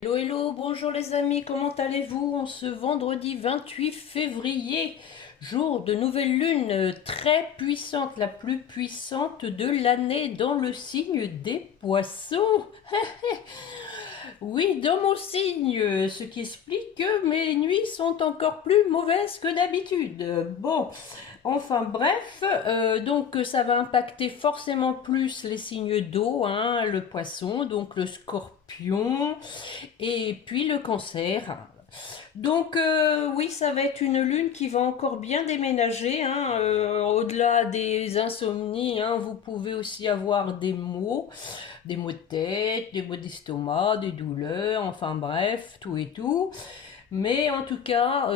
Hello, hello, bonjour les amis, comment allez-vous en ce vendredi 28 février, jour de nouvelle lune très puissante, la plus puissante de l'année dans le signe des poissons. Oui, dans mon signe, ce qui explique que mes nuits sont encore plus mauvaises que d'habitude. Bon, enfin bref, donc ça va impacter forcément plus les signes d'eau, hein, le poisson, donc le scorpion et puis le cancer. Donc oui, ça va être une lune qui va encore bien déménager, hein, au-delà des insomnies, hein, vous pouvez aussi avoir des maux de tête, des maux d'estomac, des douleurs, enfin bref, tout et tout. Mais en tout cas,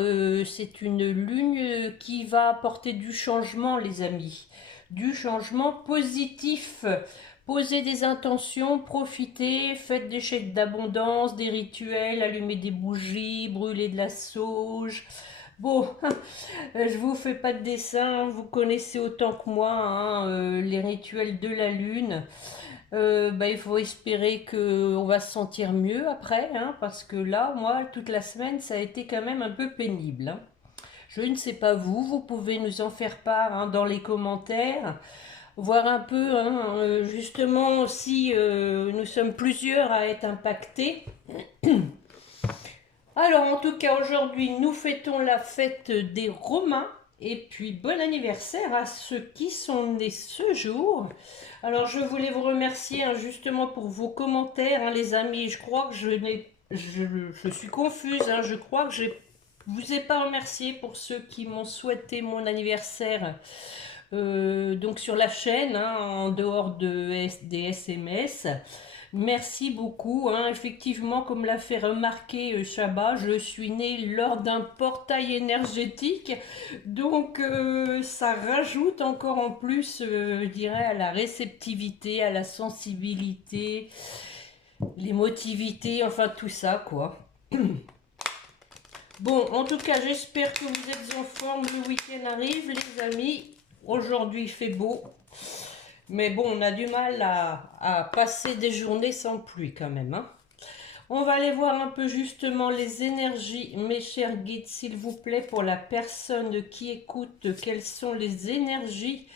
c'est une lune qui va apporter du changement, les amis. Du changement positif. Posez des intentions, profitez, faites des chèques d'abondance, des rituels, allumez des bougies, brûlez de la sauge. Bon, je vous fais pas de dessin, vous connaissez autant que moi, hein, les rituels de la lune. Il faut espérer que on va se sentir mieux après, hein, parce que là, moi, toute la semaine, ça a été quand même un peu pénible, hein. Je ne sais pas vous, vous pouvez nous en faire part, hein, dans les commentaires, voir un peu, hein, justement si nous sommes plusieurs à être impactés. Alors en tout cas aujourd'hui nous fêtons la fête des Romains et puis bon anniversaire à ceux qui sont nés ce jour. Alors je voulais vous remercier, hein, justement pour vos commentaires, hein, les amis. Je crois que je suis confuse, hein, je crois que je vous ai pas remercié pour ceux qui m'ont souhaité mon anniversaire, donc sur la chaîne, hein, en dehors des SMS. Merci beaucoup, hein. Effectivement, comme l'a fait remarquer Chabat, je suis née lors d'un portail énergétique. Donc ça rajoute encore en plus, je dirais, à la réceptivité, à la sensibilité, l'émotivité, enfin tout ça, quoi. Bon, en tout cas, j'espère que vous êtes en forme. Le week-end arrive, les amis. Aujourd'hui, il fait beau. Mais bon, on a du mal à passer des journées sans pluie quand même, hein. On va aller voir un peu justement les énergies, mes chers guides, s'il vous plaît, pour la personne qui écoute. Quelles sont les énergies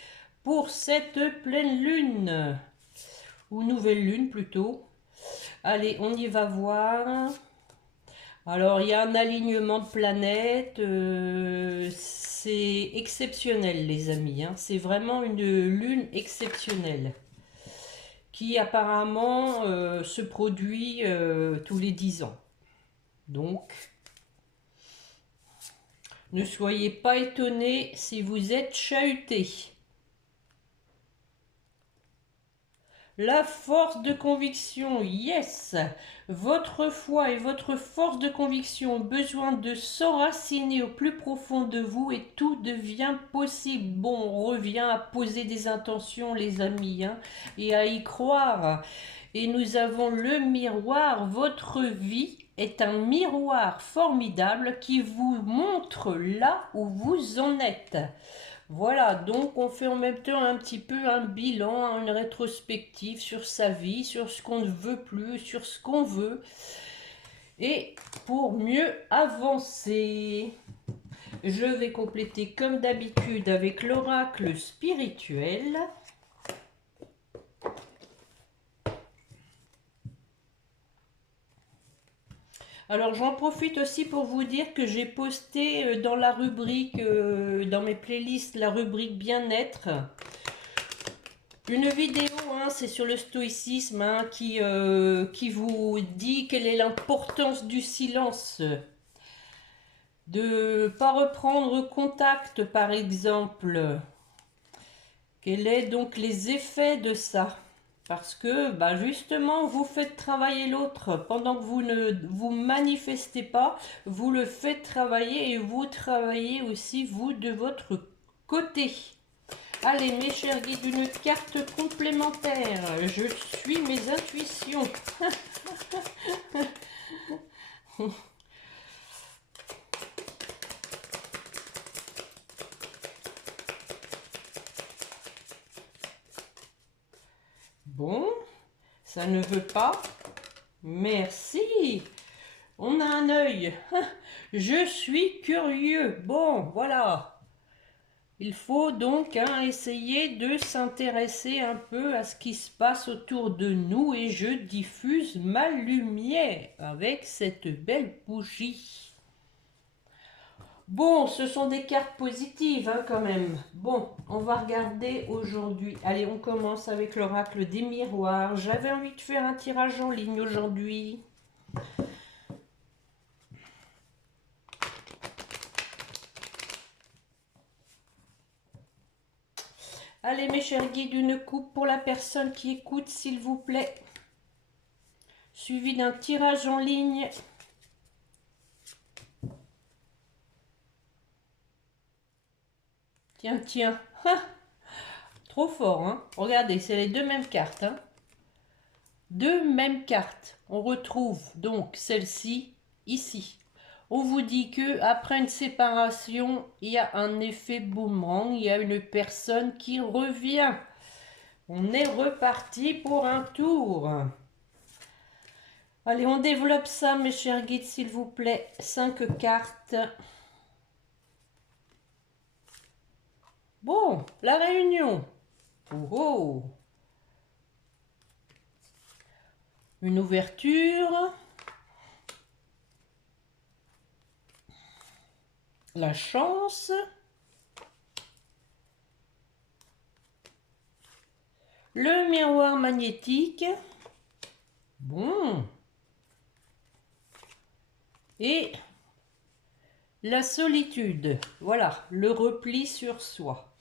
pour cette pleine lune, ou nouvelle lune plutôt. Allez, on y va voir. Alors, il y a un alignement de planètes. C'est exceptionnel, les amis, hein. C'est vraiment une lune exceptionnelle qui apparemment se produit tous les 10 ans. Donc, ne soyez pas étonnés si vous êtes chahutés. La force de conviction, yes. Votre foi et votre force de conviction ont besoin de s'enraciner au plus profond de vous et tout devient possible. Bon, on revient à poser des intentions, les amis, hein, et à y croire. Et nous avons le miroir. Votre vie est un miroir formidable qui vous montre là où vous en êtes. Voilà, donc on fait en même temps un petit peu un bilan, une rétrospective sur sa vie, sur ce qu'on ne veut plus, sur ce qu'on veut, et pour mieux avancer. Je vais compléter comme d'habitude avec l'oracle spirituel. Alors j'en profite aussi pour vous dire que j'ai posté dans la rubrique, dans mes playlists, la rubrique bien-être, une vidéo, hein, c'est sur le stoïcisme, hein, qui vous dit quelle est l'importance du silence, de ne pas reprendre contact par exemple. Quels sont donc les effets de ça? Parce que bah justement, vous faites travailler l'autre. Pendant que vous ne vous manifestez pas, vous le faites travailler et vous travaillez aussi vous de votre côté. Allez, mes chers guides, une carte complémentaire. Je suis mes intuitions. Bon, ça ne veut pas. Merci. On a un œil. Je suis curieux. Bon, voilà. Il faut donc essayer de s'intéresser un peu à ce qui se passe autour de nous et je diffuse ma lumière avec cette belle bougie. Bon, ce sont des cartes positives quand même. Bon, on va regarder aujourd'hui. Allez, on commence avec l'oracle des miroirs. J'avais envie de faire un tirage en ligne aujourd'hui. Allez, mes chers guides, une coupe pour la personne qui écoute, s'il vous plaît. Suivi d'un tirage en ligne. Tiens, tiens. Trop fort, hein. Regardez, c'est les deux mêmes cartes. Deux mêmes cartes. On retrouve donc celle-ci ici. On vous dit que après une séparation, il y a un effet boomerang, il y a une personne qui revient. On est reparti pour un tour. Allez, on développe ça, mes chers guides, s'il vous plaît. 5 cartes. Bon, la réunion. Oh, oh. Une ouverture. La chance. Le miroir magnétique. Bon. Et la solitude. Voilà, le repli sur soi.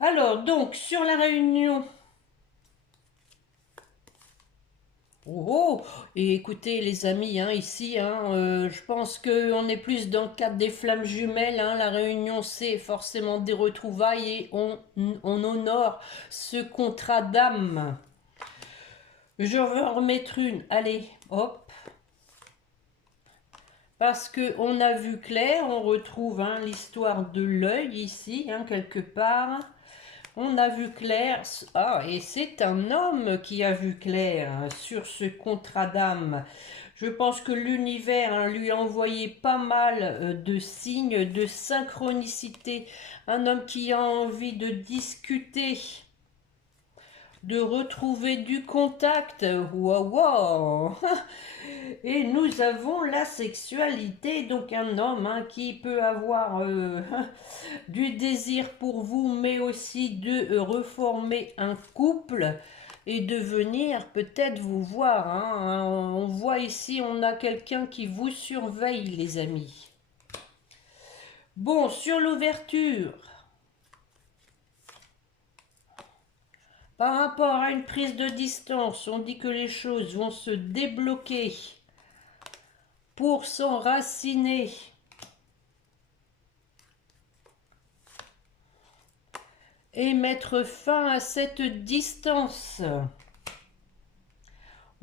Alors, donc, sur la réunion. Oh, et écoutez les amis, ici, je pense qu'on est plus dans le cadre des flammes jumelles. La réunion, c'est forcément des retrouvailles et on honore ce contrat d'âme. Je veux en remettre une. Allez, hop. Parce qu'on a vu clair, on retrouve l'histoire de l'œil ici, quelque part. On a vu clair. Ah, et c'est un homme qui a vu clair sur ce contrat d'âme. Je pense que l'univers lui a envoyé pas mal de signes de synchronicité. Un homme qui a envie de discuter, de retrouver du contact. Waouh, wow. Et nous avons la sexualité, donc un homme qui peut avoir du désir pour vous, mais aussi de reformer un couple et de venir peut-être vous voir. On voit ici, on a quelqu'un qui vous surveille, les amis. Bon, sur l'ouverture, par rapport à une prise de distance, on dit que les choses vont se débloquer pour s'enraciner. Et mettre fin à cette distance.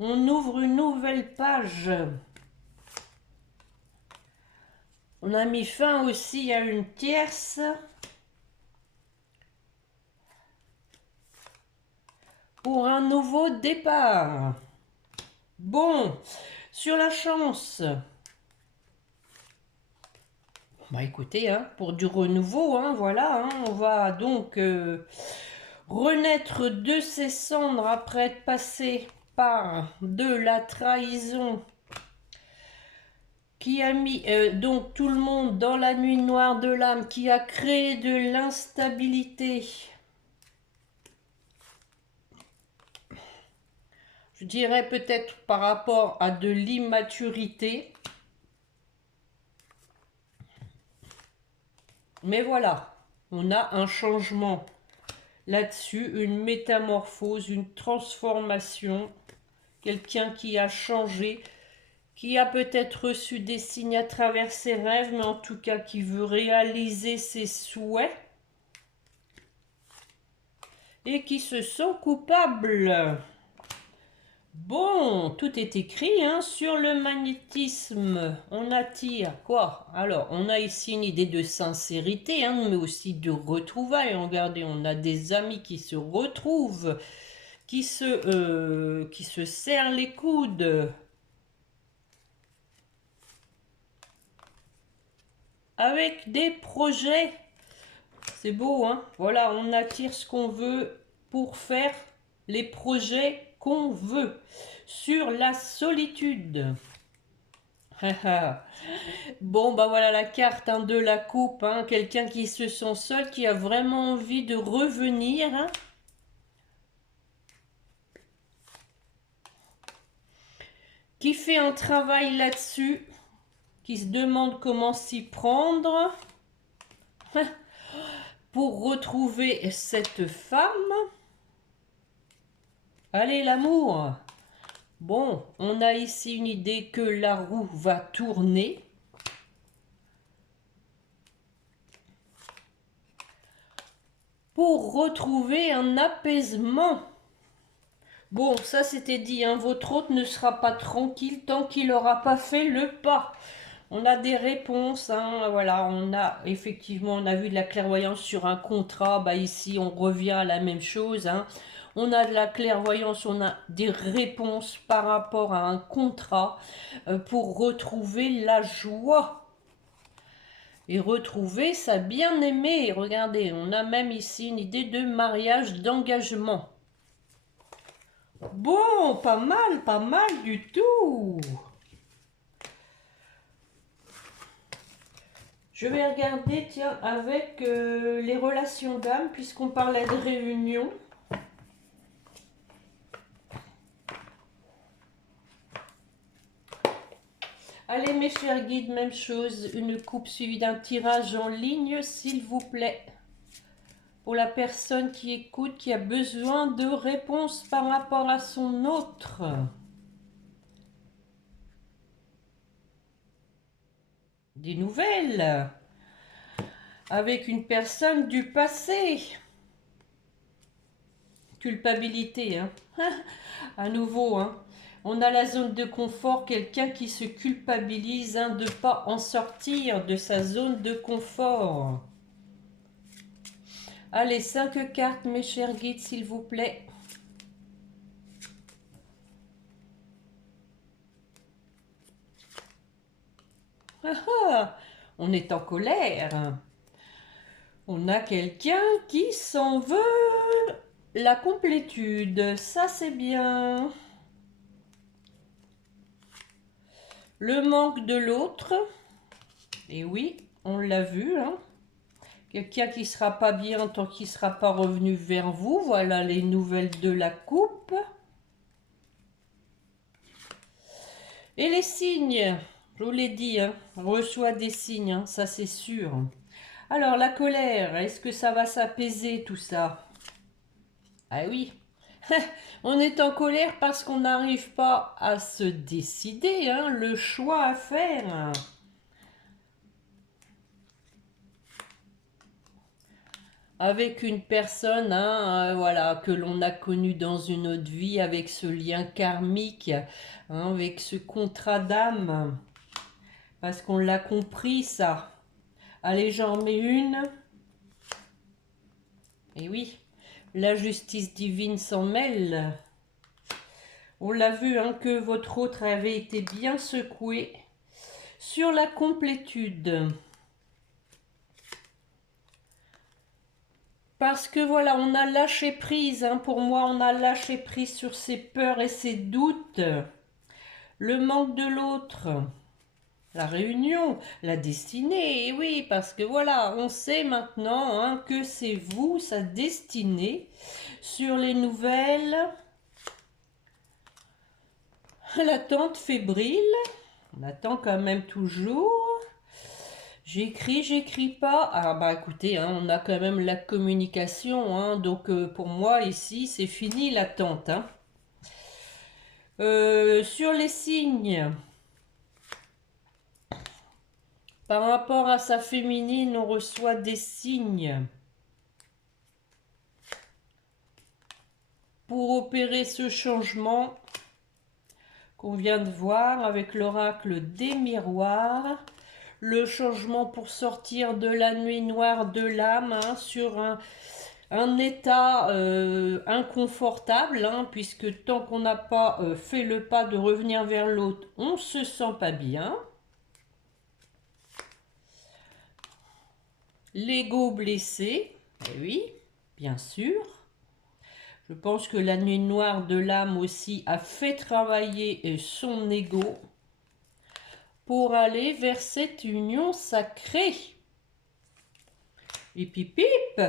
On ouvre une nouvelle page. On a mis fin aussi à une tierce. Pour un nouveau départ. Bon, sur la chance. Bah écoutez, pour du renouveau, voilà, on va donc renaître de ses cendres après être passé par de la trahison qui a mis donc tout le monde dans la nuit noire de l'âme, qui a créé de l'instabilité. Je dirais peut-être par rapport à de l'immaturité. Mais voilà, on a un changement là-dessus, une métamorphose, une transformation. Quelqu'un qui a changé, qui a peut-être reçu des signes à travers ses rêves, mais en tout cas qui veut réaliser ses souhaits. Et qui se sent coupable. Bon, tout est écrit sur le magnétisme. On attire quoi? Alors, on a ici une idée de sincérité, mais aussi de retrouvailles. Regardez, on a des amis qui se retrouvent, qui se serrent les coudes. avec des projets. C'est beau, hein? Voilà, on attire ce qu'on veut pour faire les projets qu'on veut. Sur la solitude. Bon, bah voilà la carte hein, de la coupe. Hein. Quelqu'un qui se sent seul, qui a vraiment envie de revenir. Hein. Qui fait un travail là-dessus. Qui se demande comment s'y prendre. Pour retrouver cette femme. Allez, l'amour. Bon, on a ici une idée que la roue va tourner. Pour retrouver un apaisement. Bon, ça c'était dit, hein, votre hôte ne sera pas tranquille tant qu'il n'aura pas fait le pas. On a des réponses, hein, voilà, on a effectivement, on a vu de la clairvoyance sur un contrat, bah ici on revient à la même chose, hein. On a de la clairvoyance, on a des réponses par rapport à un contrat pour retrouver la joie et retrouver sa bien-aimée. Regardez, on a même ici une idée de mariage, d'engagement. Bon, pas mal du tout. Je vais regarder, tiens, avec les relations d'âme, puisqu'on parlait de réunion. Allez, mes chers guides, même chose, une coupe suivie d'un tirage en ligne, s'il vous plaît. Pour la personne qui écoute, qui a besoin de réponses par rapport à son autre. Des nouvelles avec une personne du passé. Culpabilité, hein. À nouveau, hein. On a la zone de confort, quelqu'un qui se culpabilise hein, de ne pas en sortir de sa zone de confort. Allez, 5 cartes, mes chers guides, s'il vous plaît. On est en colère. On a quelqu'un qui s'en veut la complétude. Ça, c'est bien. Le manque de l'autre. Et oui, on l'a vu. Hein. Quelqu'un qui ne sera pas bien tant qu'il ne sera pas revenu vers vous. Voilà les nouvelles de la coupe. Et les signes. Je vous l'ai dit, hein, reçoit des signes, hein, ça c'est sûr. Alors, la colère, est-ce que ça va s'apaiser tout ça? Ah oui, on est en colère parce qu'on n'arrive pas à se décider, hein, le choix à faire. Avec une personne, hein, voilà, que l'on a connue dans une autre vie, avec ce lien karmique, hein, avec ce contrat d'âme. Parce qu'on l'a compris, ça. Allez, j'en remets une. Et oui, la justice divine s'en mêle. On l'a vu, hein, que votre autre avait été bien secoué sur la complétude. Parce que voilà, on a lâché prise. Hein, pour moi, on a lâché prise sur ses peurs et ses doutes. Le manque de l'autre. La réunion, la destinée, et oui, parce que voilà, on sait maintenant hein, que c'est vous, sa destinée, sur les nouvelles, l'attente fébrile, on attend quand même toujours, j'écris pas, ah bah écoutez, hein, on a quand même la communication, hein, donc pour moi ici, c'est fini l'attente. Hein. Sur les signes... Par rapport à sa féminine, on reçoit des signes pour opérer ce changement qu'on vient de voir avec l'oracle des miroirs. Le changement pour sortir de la nuit noire de l'âme hein, sur un état inconfortable, hein, puisque tant qu'on n'a pas fait le pas de revenir vers l'autre, on ne se sent pas bien. l'ego blessé. Eh oui, bien sûr. Je pense que la nuit noire de l'âme aussi a fait travailler son ego pour aller vers cette union sacrée. Hip hip hip.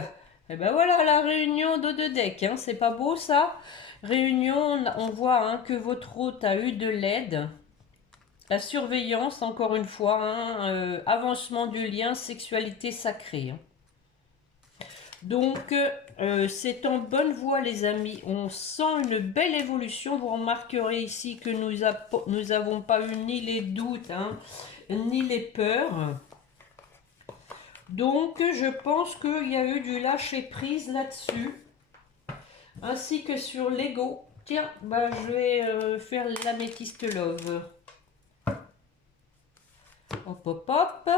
Et ben voilà la réunion de deux decks, hein. C'est pas beau ça? Réunion, on voit hein, que votre hôte a eu de l'aide. La surveillance, encore une fois, hein, avancement du lien, sexualité sacrée. Hein. Donc, c'est en bonne voie, les amis. On sent une belle évolution. Vous remarquerez ici que nous n'avons pas eu ni les doutes, hein, ni les peurs. Donc, je pense qu'il y a eu du lâcher-prise là-dessus. Ainsi que sur l'ego. Tiens, bah, je vais faire l'améthyste love. Hop, hop, hop.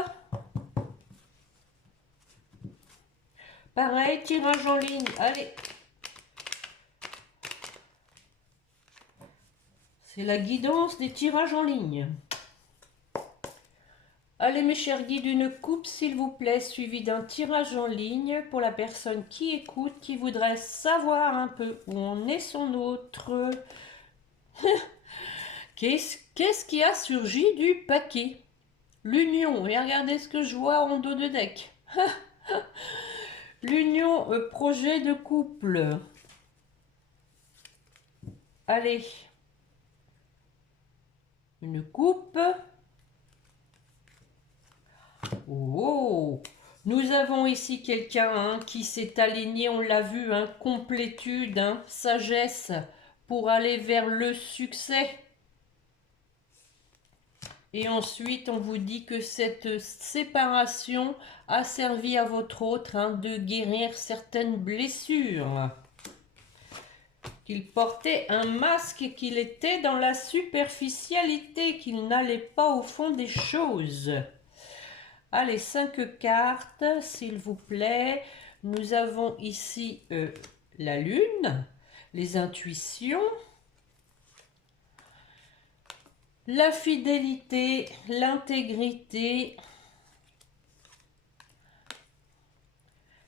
Pareil, tirage en ligne. Allez. C'est la guidance des tirages en ligne. Allez mes chers guides, une coupe s'il vous plaît, suivi d'un tirage en ligne pour la personne qui écoute, qui voudrait savoir un peu où en est son autre. Qu'est-ce qui a surgi du paquet? L'union, et regardez ce que je vois en dos de deck. L'union, projet de couple. Allez. Une coupe. Oh, nous avons ici quelqu'un hein, qui s'est aligné, on l'a vu, hein, complétude, hein, sagesse pour aller vers le succès. Et ensuite, on vous dit que cette séparation a servi à votre autre hein, de guérir certaines blessures. Qu'il portait un masque, qu'il était dans la superficialité, qu'il n'allait pas au fond des choses. Allez, 5 cartes, s'il vous plaît. Nous avons ici la lune, les intuitions, la fidélité, l'intégrité,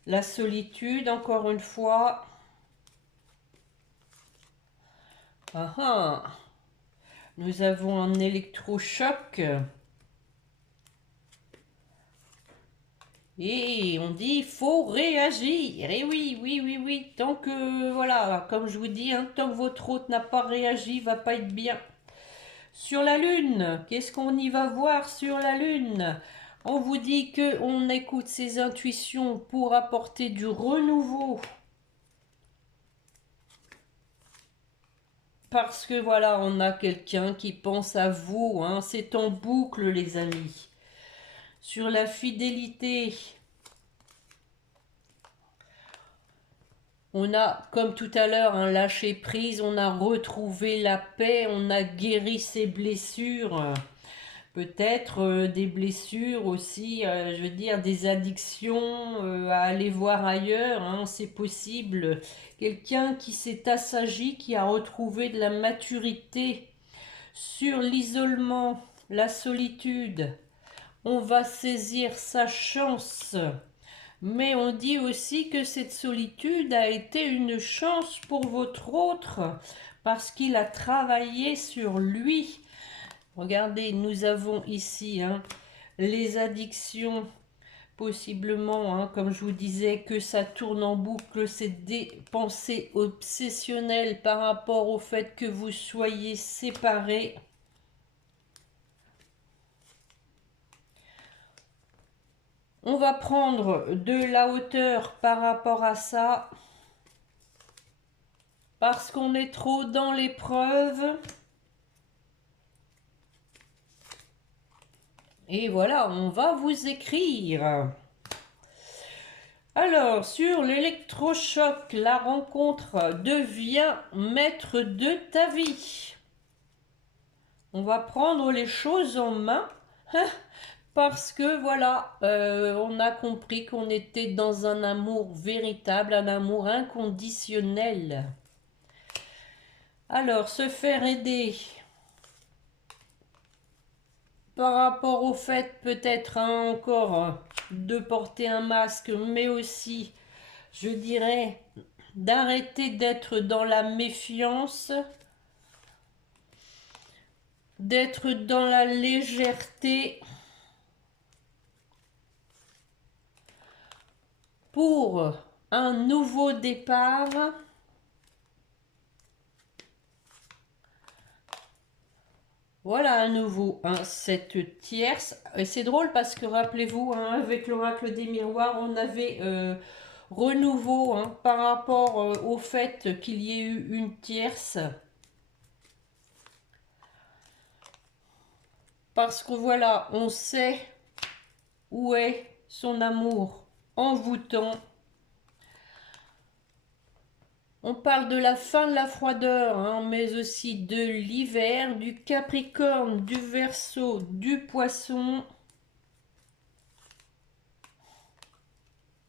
la solitude, encore une fois. Ah ah. Nous avons un électrochoc. Et on dit, il faut réagir. Et oui, oui, oui, oui. Tant que, voilà, comme je vous dis, hein, tant que votre hôte n'a pas réagi, va pas être bien. Sur la Lune, qu'est-ce qu'on y va voir sur la Lune? On vous dit qu'on écoute ses intuitions pour apporter du renouveau. Parce que voilà, on a quelqu'un qui pense à vous. Hein, c'est en boucle, les amis. Sur la fidélité, on a, comme tout à l'heure, un lâcher prise, on a retrouvé la paix, on a guéri ses blessures. Peut-être des blessures aussi, je veux dire, des addictions à aller voir ailleurs, hein, c'est possible. Quelqu'un qui s'est assagi, qui a retrouvé de la maturité sur l'isolement, la solitude. On va saisir sa chance. Mais on dit aussi que cette solitude a été une chance pour votre autre parce qu'il a travaillé sur lui. Regardez, nous avons ici hein, les addictions, possiblement, hein, comme je vous disais, que ça tourne en boucle, c'est des pensées obsessionnelles par rapport au fait que vous soyez séparés. On va prendre de la hauteur par rapport à ça, parce qu'on est trop dans l'épreuve. Et voilà, on va vous écrire. Alors, sur l'électrochoc, la rencontre devient maître de ta vie. On va prendre les choses en main parce que voilà, on a compris qu'on était dans un amour véritable, un amour inconditionnel. Alors, se faire aider. par rapport au fait peut-être hein, encore de porter un masque, mais aussi, je dirais, d'arrêter d'être dans la méfiance, d'être dans la légèreté pour un nouveau départ. Voilà à nouveau cette tierce. Et c'est drôle parce que rappelez-vous, hein, avec l'oracle des miroirs, on avait renouveau hein, par rapport au fait qu'il y ait eu une tierce. Parce que voilà, on sait où est son amour envoûtant. On parle de la fin de la froideur, hein, mais aussi de l'hiver, du Capricorne, du Verseau, du Poisson.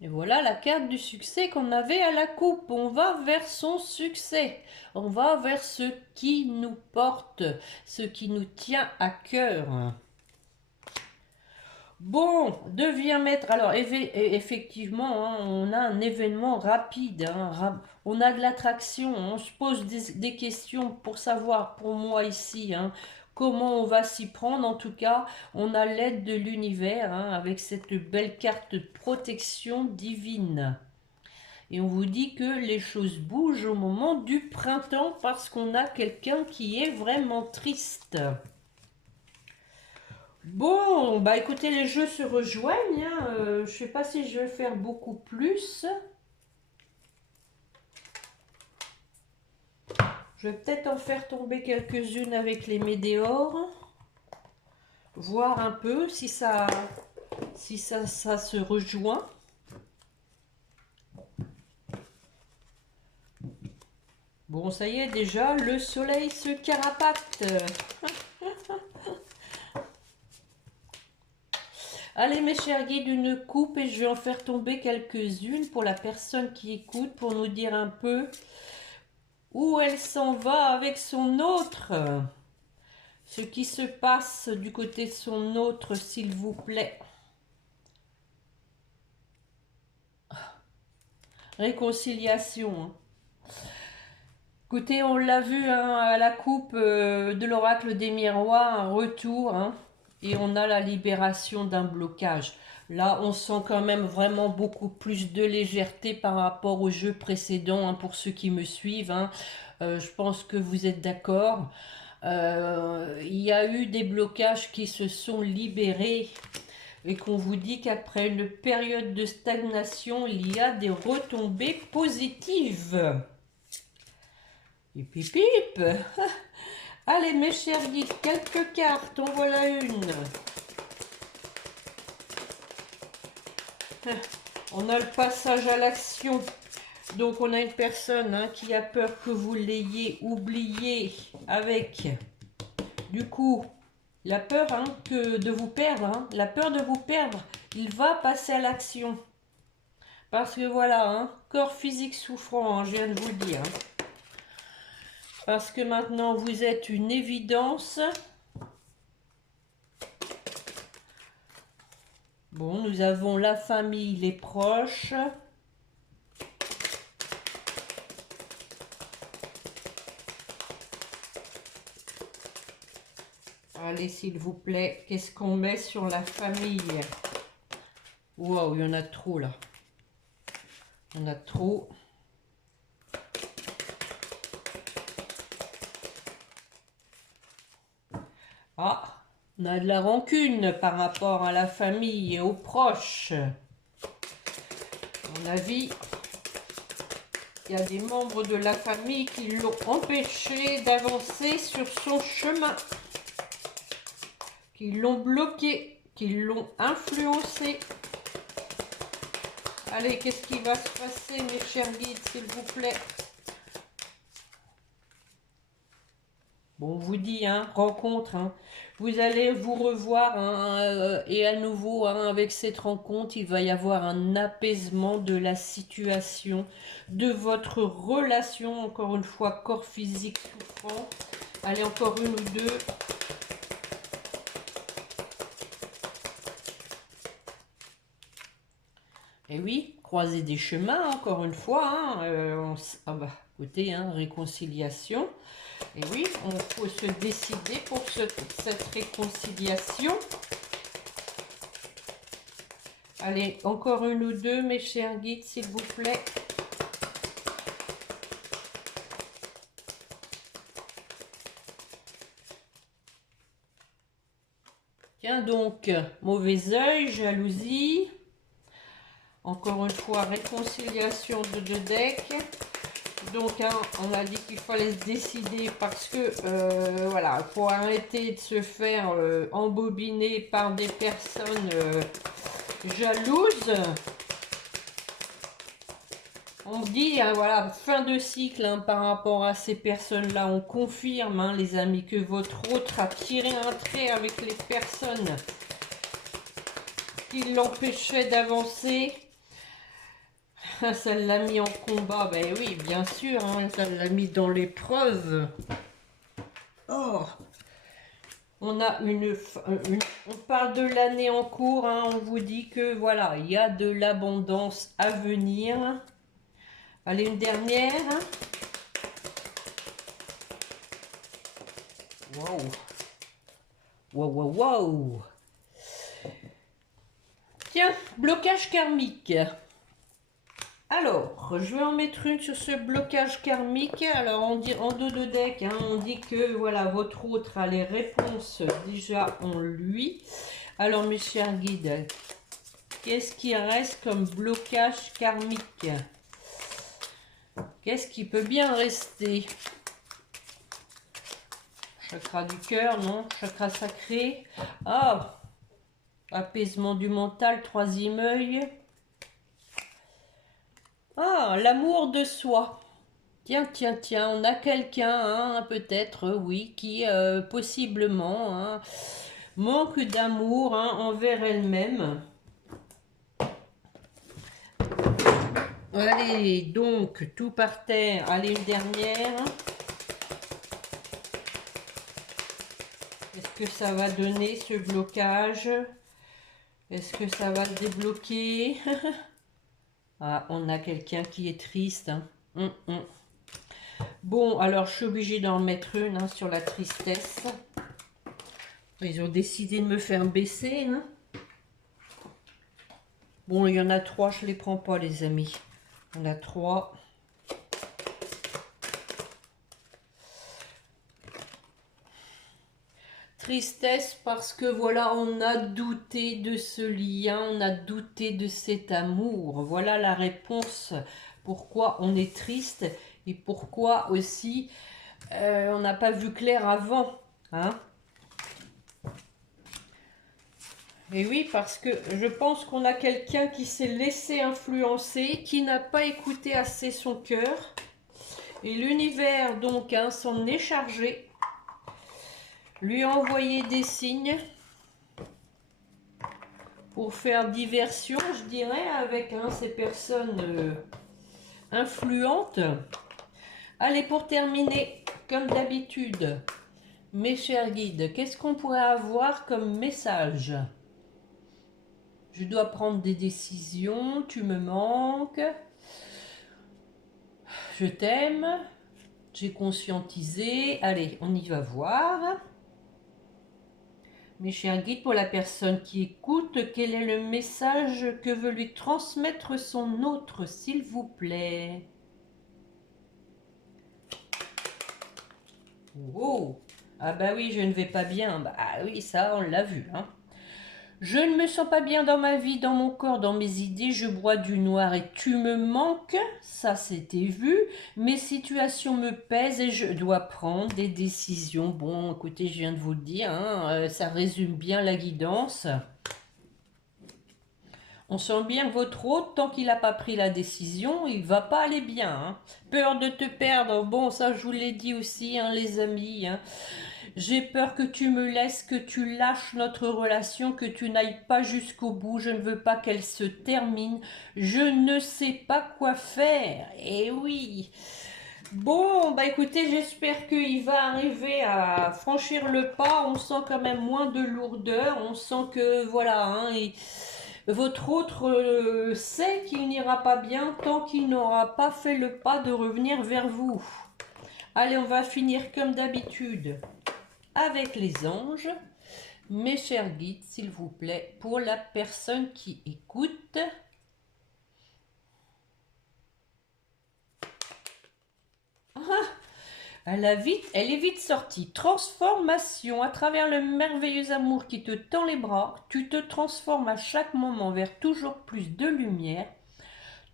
Et voilà la carte du succès qu'on avait à la coupe. On va vers son succès. On va vers ce qui nous porte, ce qui nous tient à cœur. Bon, devient maître. Alors, effectivement, hein, on a un événement rapide. Hein, on a de l'attraction. On se pose des questions pour savoir, pour moi ici, hein, comment on va s'y prendre. En tout cas, on a l'aide de l'univers hein, avec cette belle carte de protection divine. Et on vous dit que les choses bougent au moment du printemps parce qu'on a quelqu'un qui est vraiment triste. Bon, bah écoutez, les jeux se rejoignent. Hein. Je sais pas si je vais faire beaucoup plus. Je vais peut-être en faire tomber quelques-unes avec les météores. Voir un peu si ça se rejoint. Bon, ça y est, déjà, le soleil se carapate. Allez mes chers guides, une coupe et je vais en faire tomber quelques-unes pour la personne qui écoute, pour nous dire un peu où elle s'en va avec son autre. Ce qui se passe du côté de son autre, s'il vous plaît. Réconciliation. Écoutez, on l'a vu hein, à la coupe de l'oracle des miroirs, un retour. Hein, et on a la libération d'un blocage. Là, on sent quand même vraiment beaucoup plus de légèreté par rapport au jeu précédent, hein, pour ceux qui me suivent. Hein. Je pense que vous êtes d'accord. Il y a eu des blocages qui se sont libérés et qu'on vous dit qu'après une période de stagnation, il y a des retombées positives. Hip hip hip. Allez mes chers guides, quelques cartes, en voilà une. On a le passage à l'action. Donc on a une personne hein, qui a peur que vous l'ayez oublié avec, du coup, la peur hein, de vous perdre. Hein, la peur de vous perdre, il va passer à l'action. Parce que voilà, hein, corps physique souffrant, hein, je viens de vous le dire. Hein. Parce que maintenant vous êtes une évidence. Bon, nous avons la famille, les proches. Allez, s'il vous plaît, qu'est-ce qu'on met sur la famille? Waouh, il y en a trop là. Il y en a trop. Ah, on a de la rancune par rapport à la famille et aux proches. À mon avis, il y a des membres de la famille qui l'ont empêché d'avancer sur son chemin. Qui l'ont bloqué, qui l'ont influencé. Allez, qu'est-ce qui va se passer, mes chers guides, s'il vous plaît? Bon, on vous dit, hein, rencontre, hein. Vous allez vous revoir, hein, et à nouveau, hein, avec cette rencontre, il va y avoir un apaisement de la situation, de votre relation, encore une fois, corps physique souffrant. Allez, encore une ou deux. Et oui, croiser des chemins, encore une fois. Hein, ah bah, écoutez, hein, réconciliation. Et oui, on faut se décider pour cette réconciliation. Allez, encore une ou deux, mes chers guides, s'il vous plaît. Tiens donc, mauvais œil, jalousie. Encore une fois, réconciliation de deux decks. Donc, hein, on a dit qu'il fallait se décider parce que, voilà, il faut arrêter de se faire embobiner par des personnes jalouses. On dit, hein, voilà, fin de cycle hein, par rapport à ces personnes-là. On confirme, hein, les amis, que votre autre a tiré un trait avec les personnes qui l'empêchaient d'avancer. Ça l'a mis en combat, ben oui, bien sûr, hein, ça l'a mis dans l'épreuve. Oh, on a on parle de l'année en cours, hein, on vous dit que voilà, il y a de l'abondance à venir. Allez, une dernière. Waouh, waouh, waouh, waouh. Tiens, blocage karmique. Alors, je vais en mettre une sur ce blocage karmique. Alors, on dit en dos de deck, hein, on dit que voilà, votre autre a les réponses déjà en lui. Alors, mes chers guides, qu'est-ce qui reste comme blocage karmique? Qu'est-ce qui peut bien rester? Chakra du cœur, non? Chakra sacré. Ah, apaisement du mental, troisième œil. Ah, l'amour de soi. Tiens, tiens, tiens, on a quelqu'un, hein, peut-être, oui, qui possiblement hein, manque d'amour hein, envers elle-même. Allez, donc, tout par terre. Allez, une dernière. Est-ce que ça va donner ce blocage? Est-ce que ça va le débloquer? Ah, on a quelqu'un qui est triste. Hein. Bon, alors je suis obligée d'en mettre une hein, sur la tristesse. Ils ont décidé de me faire baisser. Hein. Bon, il y en a 3, je ne les prends pas les amis. Il y en a 3. Tristesse parce que voilà, on a douté de ce lien, on a douté de cet amour. Voilà la réponse pourquoi on est triste et pourquoi aussi on n'a pas vu clair avant. Hein. Et oui, parce que je pense qu'on a quelqu'un qui s'est laissé influencer, qui n'a pas écouté assez son cœur. Et l'univers, donc, hein, s'en est chargé. Lui a envoyé des signes pour faire diversion, je dirais, avec hein, ces personnes influentes. Allez, pour terminer, comme d'habitude, mes chers guides, qu'est-ce qu'on pourrait avoir comme message? Je dois prendre des décisions, tu me manques, je t'aime, j'ai conscientisé. Allez, on y va voir. Mes chers guides, pour la personne qui écoute, quel est le message que veut lui transmettre son autre, s'il vous plaît? Oh, ah bah oui, je ne vais pas bien. Bah oui, ça, on l'a vu. Hein. Je ne me sens pas bien dans ma vie, dans mon corps, dans mes idées. Je bois du noir et tu me manques. Ça, c'était vu. Mes situations me pèsent et je dois prendre des décisions. Bon, écoutez, je viens de vous le dire. Hein, ça résume bien la guidance. On sent bien que votre hôte, tant qu'il n'a pas pris la décision, il va pas aller bien. Hein. Peur de te perdre. Bon, ça, je vous l'ai dit aussi, hein, les amis. Hein. J'ai peur que tu me laisses, que tu lâches notre relation, que tu n'ailles pas jusqu'au bout. Je ne veux pas qu'elle se termine. Je ne sais pas quoi faire. Eh oui. Bon, bah écoutez, j'espère qu'il va arriver à franchir le pas. On sent quand même moins de lourdeur. On sent que, voilà, hein, Votre autre sait qu'il n'ira pas bien tant qu'il n'aura pas fait le pas de revenir vers vous. Allez, on va finir comme d'habitude avec les anges. Mes chers guides, s'il vous plaît, pour la personne qui écoute. Elle est vite sortie. Transformation. À travers le merveilleux amour qui te tend les bras, tu te transformes à chaque moment vers toujours plus de lumière,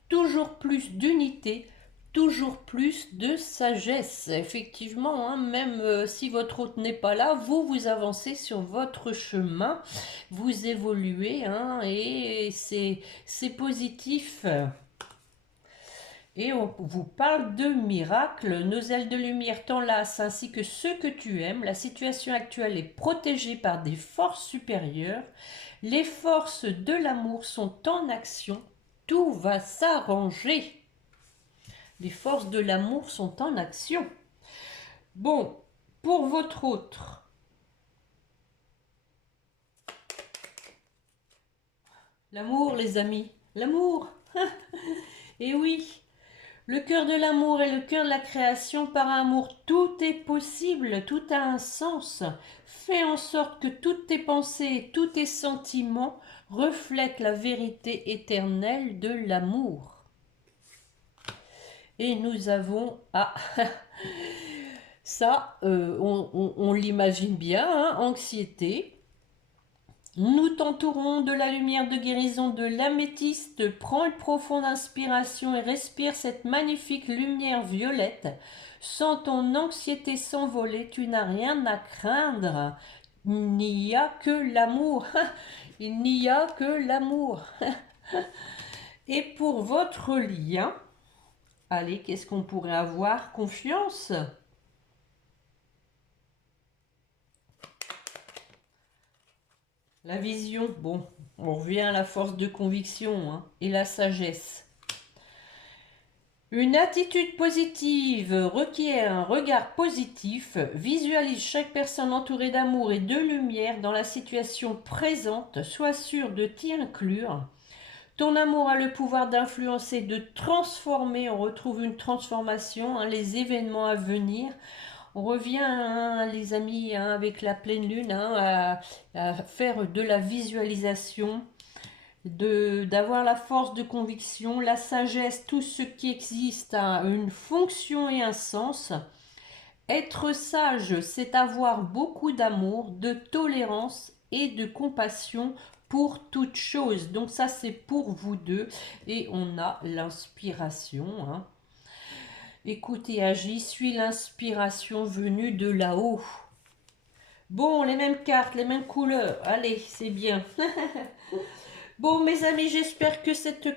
toujours plus d'unité, toujours plus de sagesse. Effectivement, hein, même si votre hôte n'est pas là, vous avancez sur votre chemin, vous évoluez, hein, et c'est positif. Et on vous parle de miracles. Nos ailes de lumière t'enlacent ainsi que ceux que tu aimes. La situation actuelle est protégée par des forces supérieures. Les forces de l'amour sont en action. Tout va s'arranger. Les forces de l'amour sont en action. Bon, pour votre autre. L'amour, les amis. L'amour. Et oui. Le cœur de l'amour est le cœur de la création. Par amour, tout est possible, tout a un sens. Fais en sorte que toutes tes pensées et tous tes sentiments reflètent la vérité éternelle de l'amour. Et nous avons... Ah, ça, on l'imagine bien, hein, anxiété. Nous t'entourons de la lumière de guérison de l'améthyste. Prends une profonde inspiration et respire cette magnifique lumière violette. Sens ton anxiété s'envoler, tu n'as rien à craindre. Il n'y a que l'amour. Il n'y a que l'amour. Et pour votre lien, allez, qu'est-ce qu'on pourrait avoir? Confiance. La vision, bon, on revient à la force de conviction, hein, et la sagesse. Une attitude positive requiert un regard positif. Visualise chaque personne entourée d'amour et de lumière dans la situation présente. Sois sûr de t'y inclure. Ton amour a le pouvoir d'influencer, de transformer. On retrouve une transformation, hein, les événements à venir. On revient, hein, les amis, hein, avec la pleine lune, hein, à faire de la visualisation, d'avoir la force de conviction, la sagesse, tout ce qui existe a une fonction et un sens. Être sage, c'est avoir beaucoup d'amour, de tolérance et de compassion pour toute chose. Donc ça, c'est pour vous deux. Et on a l'inspiration, hein. Écoute et agis, suis l'inspiration venue de là-haut. Bon, les mêmes cartes, les mêmes couleurs. Allez, c'est bien. Bon, mes amis, j'espère que cette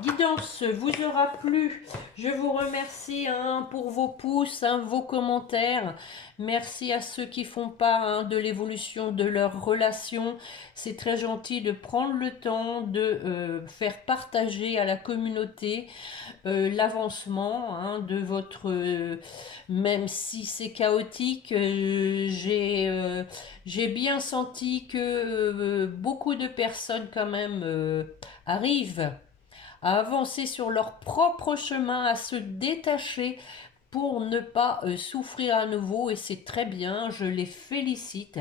guidance vous aura plu. Je vous remercie, hein, pour vos pouces, hein, vos commentaires. Merci à ceux qui font part, hein, de l'évolution de leur relation. C'est très gentil de prendre le temps de faire partager à la communauté l'avancement, hein, de votre... même si c'est chaotique, j'ai bien senti que beaucoup de personnes quand même arrivent à avancer sur leur propre chemin, à se détacher pour ne pas souffrir à nouveau, et c'est très bien, je les félicite.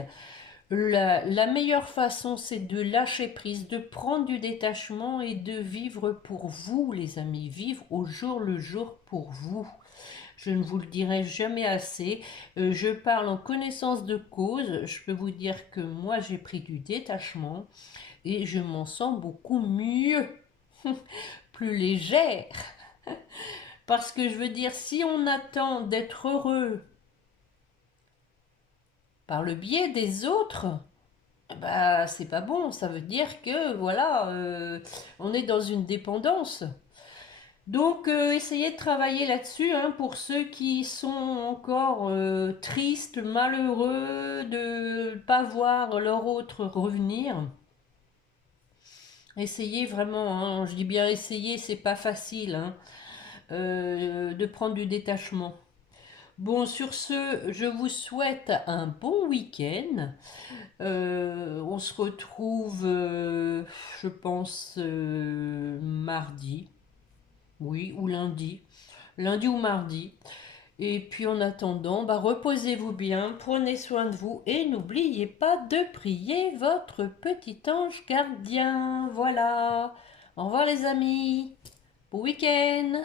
La meilleure façon, c'est de lâcher prise, de prendre du détachement et de vivre pour vous, les amis. Vivre au jour le jour pour vous. Je ne vous le dirai jamais assez. Je parle en connaissance de cause. Je peux vous dire que moi, j'ai pris du détachement et je m'en sens beaucoup mieux, plus légère. Parce que je veux dire, si on attend d'être heureux par le biais des autres, bah c'est pas bon. Ça veut dire que voilà, on est dans une dépendance. Donc essayez de travailler là-dessus, hein, pour ceux qui sont encore tristes, malheureux de ne pas voir leur autre revenir. Essayez vraiment, hein, je dis bien essayer, c'est pas facile, hein, de prendre du détachement. Bon, sur ce, je vous souhaite un bon week-end. On se retrouve, je pense, mardi, oui, ou lundi. Lundi ou mardi. Et puis en attendant, bah, reposez-vous bien, prenez soin de vous et n'oubliez pas de prier votre petit ange gardien. Voilà. Au revoir les amis. Bon week-end.